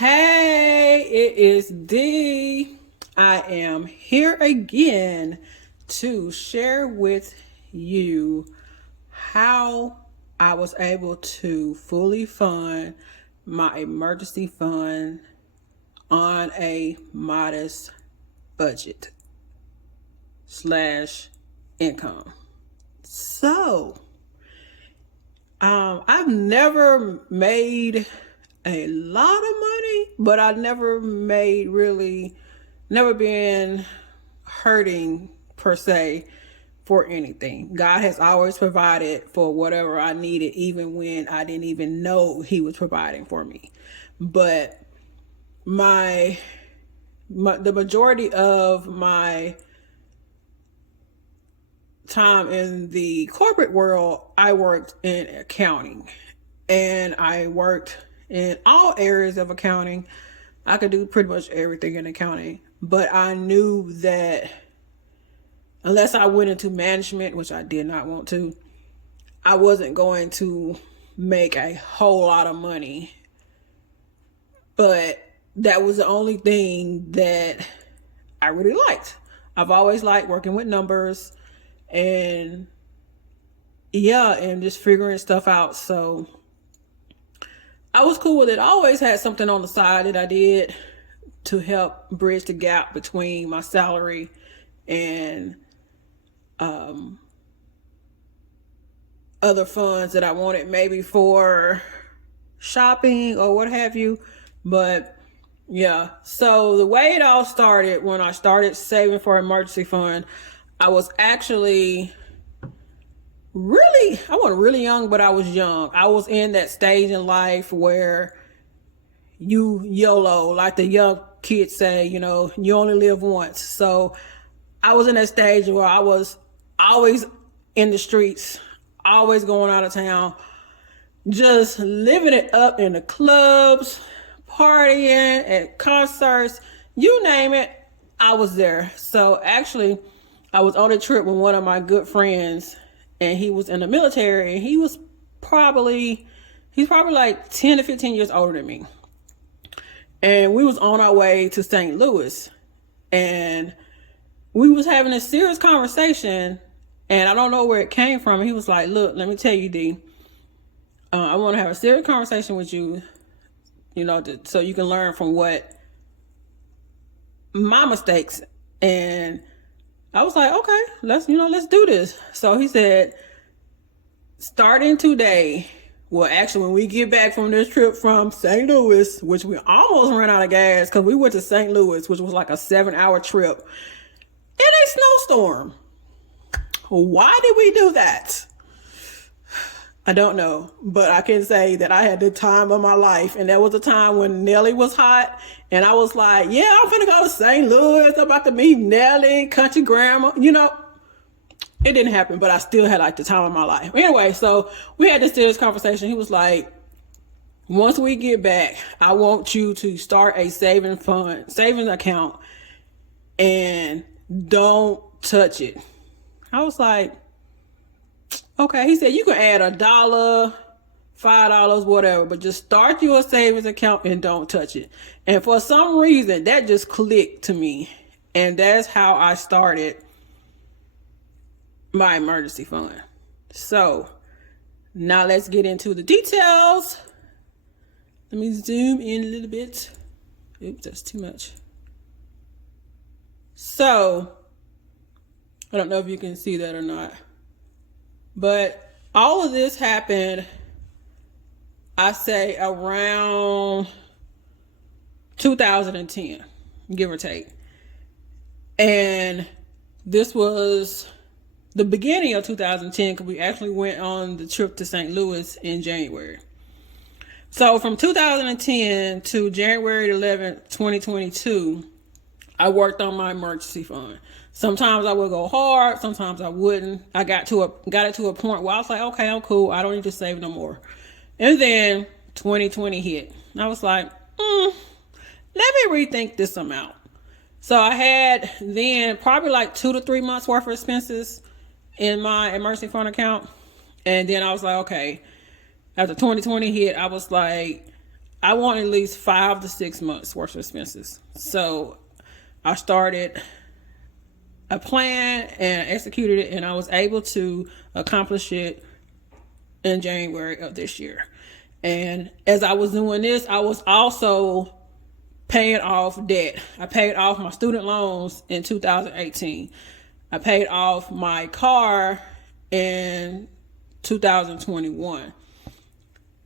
Hey, it is D. I am here again to share with you how I was able to fully fund my emergency fund on a modest budget slash income. So, I've never made a lot of money, but I never never been hurting per se for anything. God has always provided for whatever I needed, even when I didn't even know He was providing for me. But the majority of my time in the corporate world, I worked in accounting, and I worked in all areas of accounting. I could do pretty much everything in accounting, but I knew that unless I went into management, which I did not want to, I wasn't going to make a whole lot of money. But that was the only thing that I really liked. I've always liked working with numbers and just figuring stuff out. So I was cool with it. I always had something on the side that I did to help bridge the gap between my salary and other funds that I wanted, maybe for shopping or what have you. But yeah, so the way it all started, when I started saving for emergency fund, I was actually I wasn't really young, but I was young. I was in that stage in life where you YOLO, like the young kids say, you only live once. So I was in that stage where I was always in the streets, always going out of town, just living it up in the clubs, partying at concerts, you name it, I was there. So actually, I was on a trip with one of my good friends, and he was in the military, and he's probably like 10 to 15 years older than me. And we was on our way to St. Louis, and we was having a serious conversation, and I don't know where it came from. He was like, look, let me tell you, D, I want to have a serious conversation with you, so you can learn from what my mistakes. And I was like, okay, let's do this. So he said, starting today, well, actually, when we get back from this trip from St. Louis, which we almost ran out of gas because we went to St. Louis, which was like a 7-hour trip in a snowstorm. Why did we do that? I don't know, but I can say that I had the time of my life, and that was a time when Nelly was hot, and I was like, yeah, I'm finna go to St. Louis, I'm about to meet Nelly, country grandma, It didn't happen, but I still had like the time of my life. Anyway, so we had this serious conversation. He was like, once we get back, I want you to start a savings account, and don't touch it. I was like, okay. He said, you can add $1, $5, whatever, but just start your savings account and don't touch it. And for some reason, that just clicked to me. And that's how I started my emergency fund. So now let's get into the details. Let me zoom in a little bit. Oops, that's too much. So I don't know if you can see that or not, but all of this happened, I say, around 2010, give or take. And this was the beginning of 2010, because we actually went on the trip to St. Louis in January. So from 2010 to January 11th, 2022, I worked on my emergency fund. Sometimes I would go hard, sometimes I wouldn't. I got it to a point where I was like, okay, I'm cool, I don't need to save no more. And then 2020 hit. I was like, let me rethink this amount. So I had then probably like 2 to 3 months worth of expenses in my emergency fund account. And then I was like, okay, after 2020 hit, I was like, I want at least 5 to 6 months worth of expenses. So I started a plan and executed it, and I was able to accomplish it in January of this year. And as I was doing this, I was also paying off debt. I paid off my student loans in 2018. I paid off my car in 2021.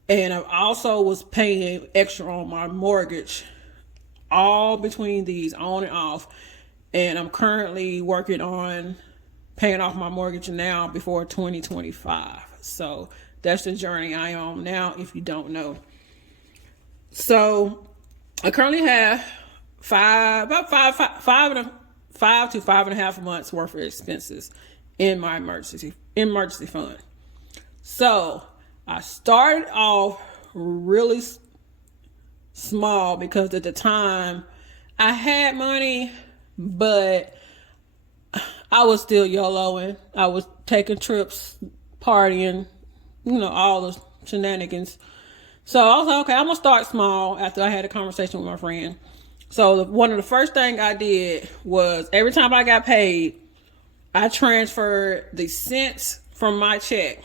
And I also was paying extra on my mortgage, all between these, on and off. And I'm currently working on paying off my mortgage now before 2025. So that's the journey I am on now, if you don't know. So I currently have five to 5.5 months worth of expenses in my emergency fund. So I started off really small because at the time I had money, but I was still YOLOing. I was taking trips, partying, all the shenanigans. So I was like, okay, I'm going to start small after I had a conversation with my friend. So one of the first things I did was every time I got paid, I transferred the cents from my check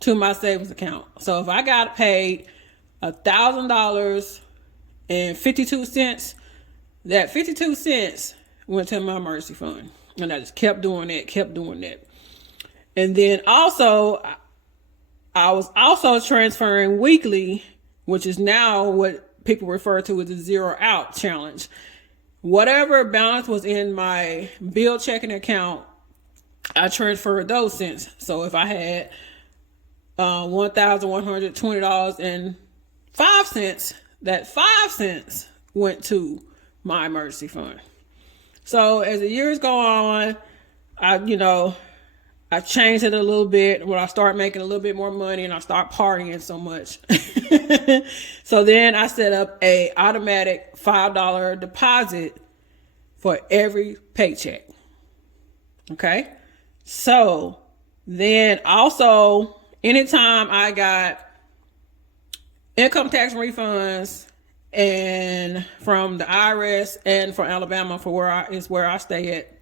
to my savings account. So if I got paid $1,000.52, that 52 cents went to my emergency fund. And I just kept doing that. And then also, I was also transferring weekly, which is now what people refer to as the zero out challenge. Whatever balance was in my bill checking account, I transferred those cents. So if I had $1,120.05, that 5 cents went to my emergency fund. So as the years go on, I changed it a little bit when I start making a little bit more money and I start partying so much. So then I set up a automatic $5 deposit for every paycheck. Okay. So then also anytime I got income tax refunds and from the IRS and from Alabama for where I stay at,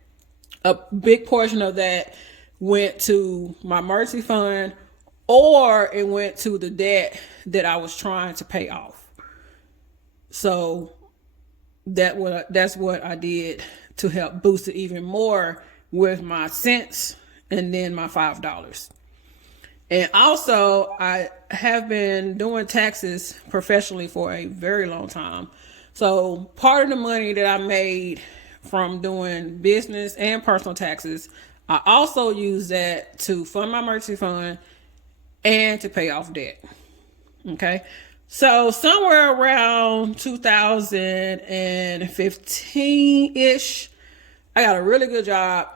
a big portion of that went to my emergency fund, or it went to the debt that I was trying to pay off. So that's what I did to help boost it even more with my cents and then my $5. And also, I have been doing taxes professionally for a very long time. So part of the money that I made from doing business and personal taxes, I also use that to fund my emergency fund and to pay off debt. Okay. So somewhere around 2015-ish, I got a really good job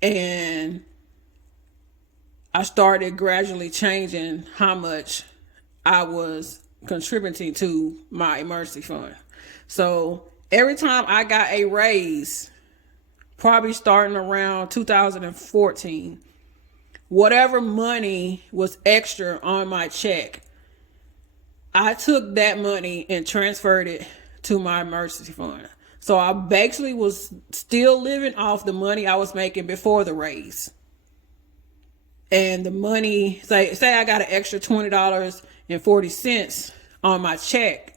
and I started gradually changing how much I was contributing to my emergency fund. So every time I got a raise, probably starting around 2014, whatever money was extra on my check, I took that money and transferred it to my emergency fund. So I basically was still living off the money I was making before the raise. And the money, say I got an extra $20.40 on my check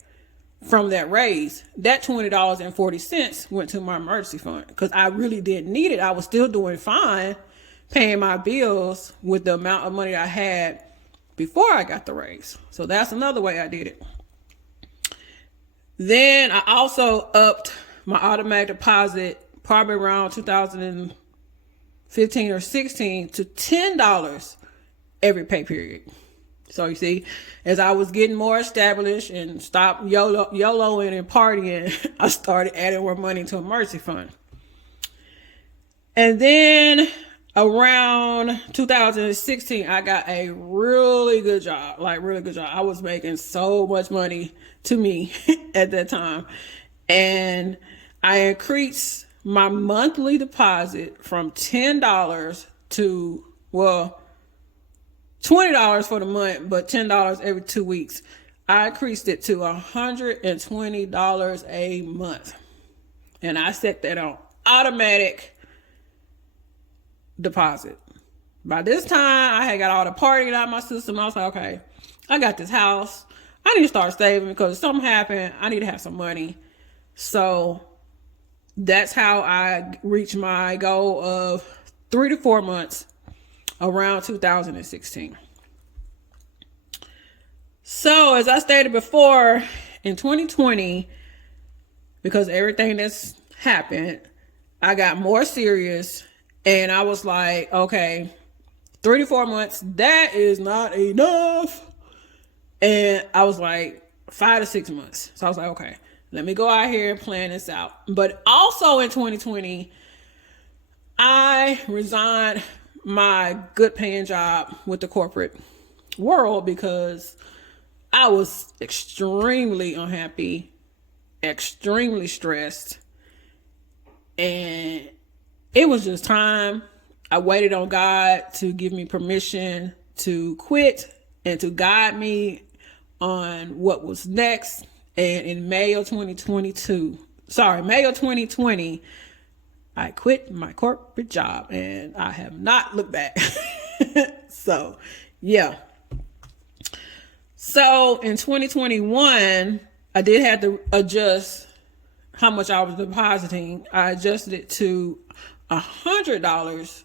from that raise, that $20.40 went to my emergency fund because I really didn't need it. I was still doing fine paying my bills with the amount of money I had before I got the raise. So that's another way I did it. Then I also upped my automatic deposit probably around 2015 or 16 to $10 every pay period. So you see, as I was getting more established and stopped YOLOing and partying, I started adding more money to emergency fund. And then around 2016, I got a really good job, I was making so much money to me at that time. And I increased my monthly deposit from $10 to, $20 for the month, but $10 every 2 weeks. I increased it to $120 a month. And I set that on automatic deposit. By this time, I had got all the partying out of my system. I was like, okay, I got this house. I need to start saving because if something happened, I need to have some money. So that's how I reached my goal of 3 to 4 months around 2016. So as I stated before, in 2020, because everything that's happened, I got more serious and I was like, okay, 3 to 4 months, that is not enough. And I was like 5 to 6 months. So I was like, okay, let me go out here and plan this out. But also in 2020, I resigned my good paying job with the corporate world because I was extremely unhappy, extremely stressed, and it was just time. I waited on God to give me permission to quit and to guide me on what was next. And in May of 2020, I quit my corporate job and I have not looked back. So, yeah. So in 2021, I did have to adjust how much I was depositing. I adjusted it to $100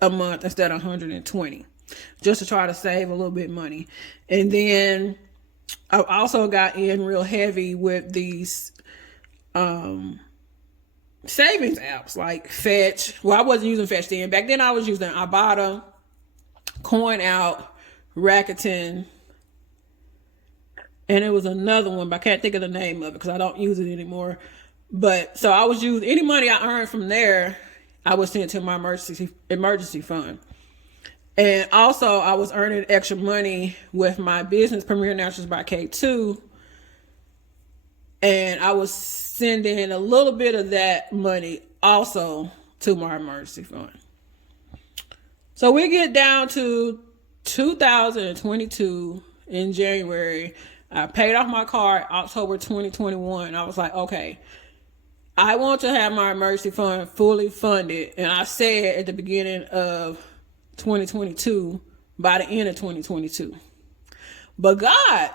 a month instead of $120, just to try to save a little bit of money. And then I also got in real heavy with these savings apps like Fetch. Well, I wasn't using Fetch then. Back then I was using Ibotta, Coin Out, Rakuten, and it was another one, but I can't think of the name of it because I don't use it anymore. But so I was using any money I earned from there, I would send to my emergency fund. And also I was earning extra money with my business, Premier Naturals by K2. And I was sending a little bit of that money also to my emergency fund. So we get down to 2022 in January. I paid off my car October 2021. I was like, okay, I want to have my emergency fund fully funded. And I said at the beginning of 2022, by the end of 2022. But God,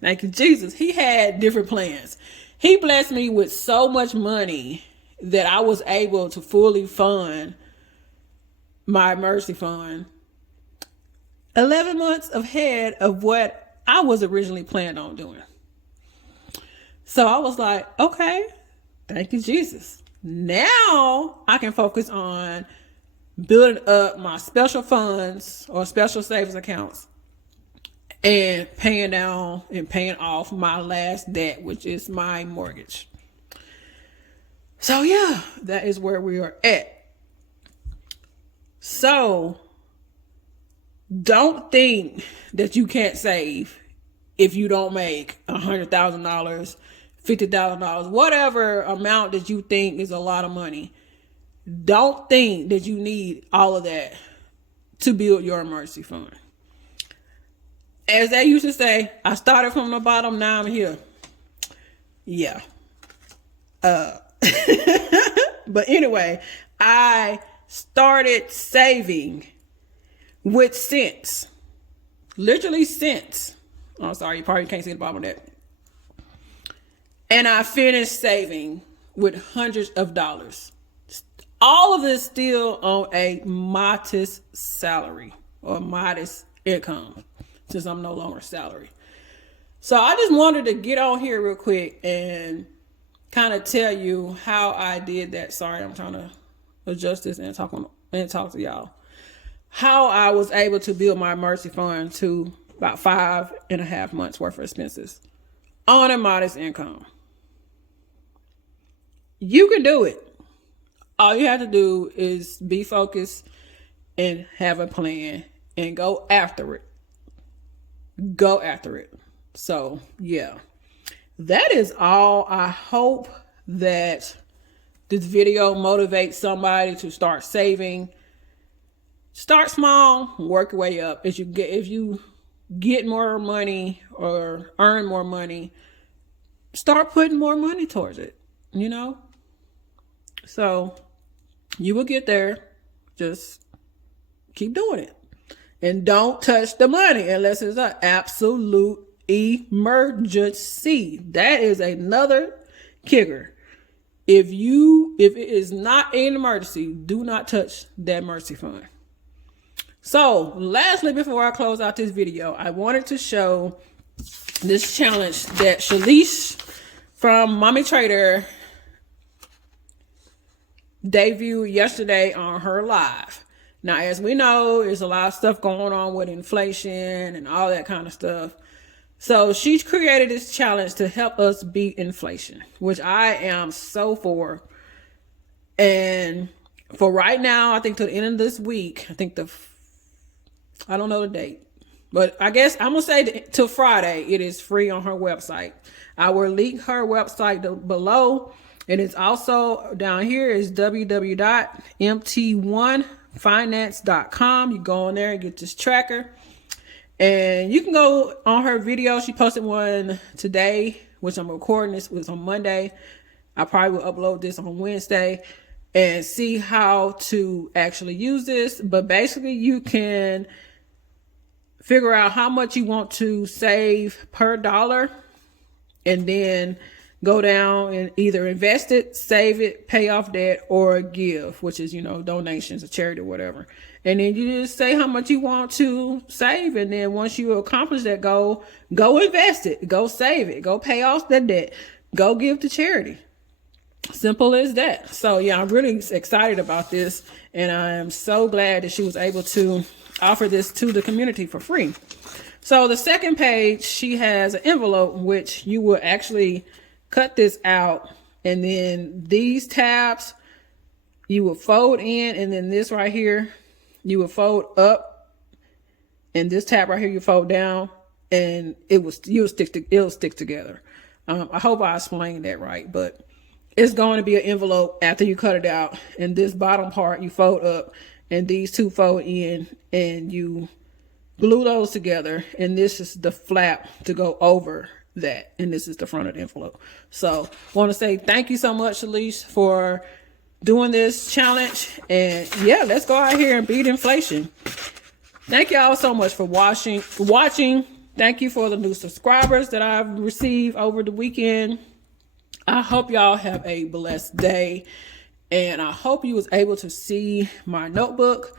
thank you, Jesus, he had different plans. He blessed me with so much money that I was able to fully fund my emergency fund 11 months ahead of what I was originally planning on doing. So I was like, okay, thank you, Jesus. Now I can focus on building up my special funds or special savings accounts and paying down and paying off my last debt, which is my mortgage. So yeah, that is where we are at. So don't think that you can't save if you don't make $100,000, $50,000, whatever amount that you think is a lot of money. Don't think that you need all of that to build your emergency fund. As they used to say, I started from the bottom, now I'm here. Yeah. But anyway, I started saving with cents. Literally cents. Oh, sorry, you probably can't see the bottom of that. And I finished saving with hundreds of dollars. All of this still on a modest salary or modest income, since I'm no longer salary. So I just wanted to get on here real quick and kind of tell you how I did that. Sorry, I'm trying to adjust this and talk to y'all. How I was able to build my emergency fund to about 5.5 months worth of expenses on a modest income. You can do it. All you have to do is be focused and have a plan and go after it. Go after it. So, yeah. That is all. I hope that this video motivates somebody to start saving. Start small, work your way up. If you get more money or earn more money, start putting more money towards it, you know? So you will get there. Just keep doing it. And don't touch the money unless it's an absolute emergency. That is another kicker. If it is not an emergency, do not touch that emergency fund. So lastly, before I close out this video, I wanted to show this challenge that Shalish from Mommy Trader debuted yesterday on her live. Now, as we know, there's a lot of stuff going on with inflation and all that kind of stuff. So she created this challenge to help us beat inflation, which I am so for. And for right now, I think to the end of this week, I don't know the date, but I guess I'm going to say till Friday, it is free on her website. I will link her website below. And it's also down here is www.mt1finance.com. You go on there and get this tracker. And you can go on her video. She posted one today, which I'm recording. This was on Monday. I probably will upload this on Wednesday and see how to actually use this. But basically, you can figure out how much you want to save per dollar and then go down and either invest it, save it, pay off debt, or give, which is, donations, a charity or whatever. And then you just say how much you want to save. And then once you accomplish that goal, go invest it, go save it, go pay off that debt, go give to charity. Simple as that. So yeah, I'm really excited about this. And I am so glad that she was able to offer this to the community for free. So the second page, she has an envelope, which you will actually cut this out, and then these tabs you will fold in, and then this right here you will fold up, and this tab right here you fold down, and it'll stick together. I hope I explained that right, but it's going to be an envelope after you cut it out, and this bottom part you fold up, and these two fold in, and you glue those together, and this is the flap to go over that, and this is the front of the envelope. So want to say thank you so much, Shalish, for doing this challenge. And yeah, let's go out here and beat inflation. Thank y'all so much for watching. Thank you for the new subscribers that I've received over the weekend. I hope y'all have a blessed day, and I hope you was able to see my notebook.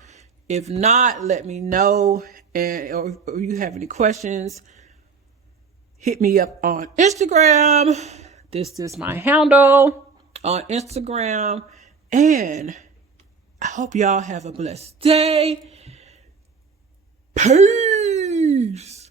If not, let me know. And or if you have any questions, hit me up on Instagram. This is my handle on Instagram. And I hope y'all have a blessed day. Peace.